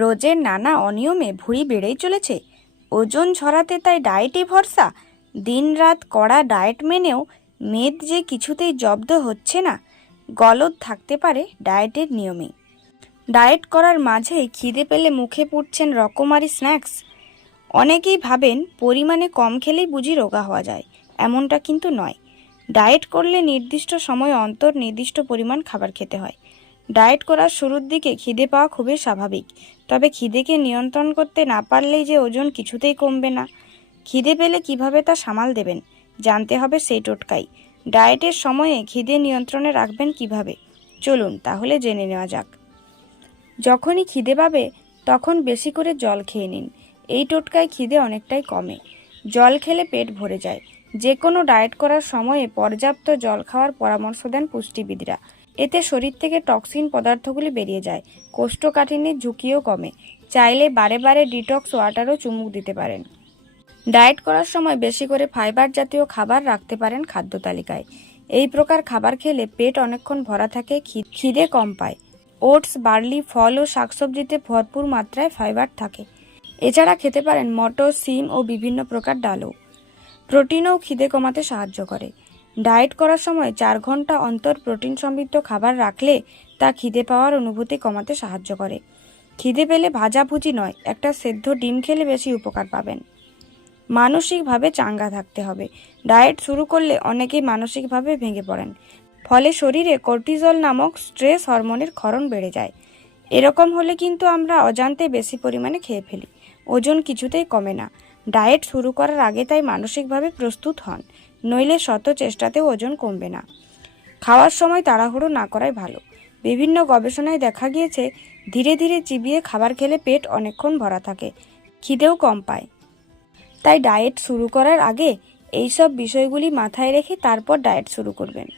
রোজের নানা অনিয়মে ভুঁড়ি বেড়েই চলেছে, ওজন ঝরাতে তাই ডায়েটই ভরসা। দিনরাত কড়া ডায়েট মেনেও মেদ যে কিছুতেই জব্দ হচ্ছে না, গলদ থাকতে পারে ডায়েটের নিয়মে। ডায়েট করার মাঝেই খিদে পেলে মুখে পুড়ছেন রকমারি স্ন্যাক্স। অনেকেই ভাবেন পরিমাণে কম খেলেই বুঝি রোগা হওয়া যায়, এমনটা কিন্তু নয়। ডায়েট করলে নির্দিষ্ট সময় অন্তর নির্দিষ্ট পরিমাণ খাবার খেতে হয়। ডায়েট করার শুরুর দিকে খিদে পাওয়া খুবই স্বাভাবিক, তবে খিদেকে নিয়ন্ত্রণ করতে না পারলেই যে ওজন কিছুতেই কমবে না। খিদে পেলে কিভাবে তা সামাল দেবেন জানতে হবে সেই টোটকাই। ডায়েটের সময়ে খিদে নিয়ন্ত্রণে রাখবেন কিভাবে, চলুন তাহলে জেনে নেওয়া যাক। যখনই খিদে পাবে তখন বেশি করে জল খেয়ে নিন। এই টোটকায় খিদে অনেকটাই কমে। জল খেলে পেট ভরে যায়। যে কোনো ডায়েট করার সময়ে পর্যাপ্ত জল খাওয়ার পরামর্শ দেন পুষ্টিবিদরা। এতে শরীর থেকে টক্সিন পদার্থগুলি বেরিয়ে যায়, কোষ্ঠকাঠিন্যের ঝুঁকিও কমে। চাইলে বারে বারে ডিটক্স ওয়াটারও চুমুক দিতে পারেন। ডায়েট করার সময় বেশি করে ফাইবার জাতীয় খাবার রাখতে পারেন খাদ্য তালিকায়। এই প্রকার খাবার খেলে পেট অনেকক্ষণ ভরা থাকে, খিদে কম পায়। ওটস, বার্লি, ফল ও শাকসবজিতে ভরপুর মাত্রায় ফাইবার থাকে। এছাড়া খেতে পারেন মটর, শিম ও বিভিন্ন প্রকার ডালও। প্রোটিনও খিদে কমাতে সাহায্য করে। ডায়েট করার সময় 4 ঘন্টা অন্তর প্রোটিন সমৃদ্ধ খাবার রাখলে তা খিদে পাওয়ার অনুভূতি কমাতে সাহায্য করে। খিদে পেলে ভাজাভুজি নয়, একটা সেদ্ধ ডিম খেলে বেশি উপকার পাবেন। মানসিকভাবে চাঙ্গা থাকতে হবে। ডায়েট শুরু করলে অনেকেই মানসিকভাবে ভেঙে পড়েন, ফলে শরীরে কর্টিজল নামক স্ট্রেস হরমোনের ক্ষরণ বেড়ে যায়। এরকম হলে কিন্তু আমরা অজান্তে বেশি পরিমাণে খেয়ে ফেলি, ওজন কিছুতেই কমে না। ডায়েট শুরু করার আগে তাই মানসিকভাবে প্রস্তুত হন, নইলে শত চেষ্টাতেও ওজন কমবে না। খাওয়ার সময় তাড়াহুড়ো না করাই ভালো। বিভিন্ন গবেষণায় দেখা গিয়েছে ধীরে ধীরে চিবিয়ে খাবার খেলে পেট অনেকক্ষণ ভরা থাকে, খিদেও কম পায়। তাই ডায়েট শুরু করার আগে এইসব বিষয়গুলি মাথায় রেখে তারপর ডায়েট শুরু করবেন।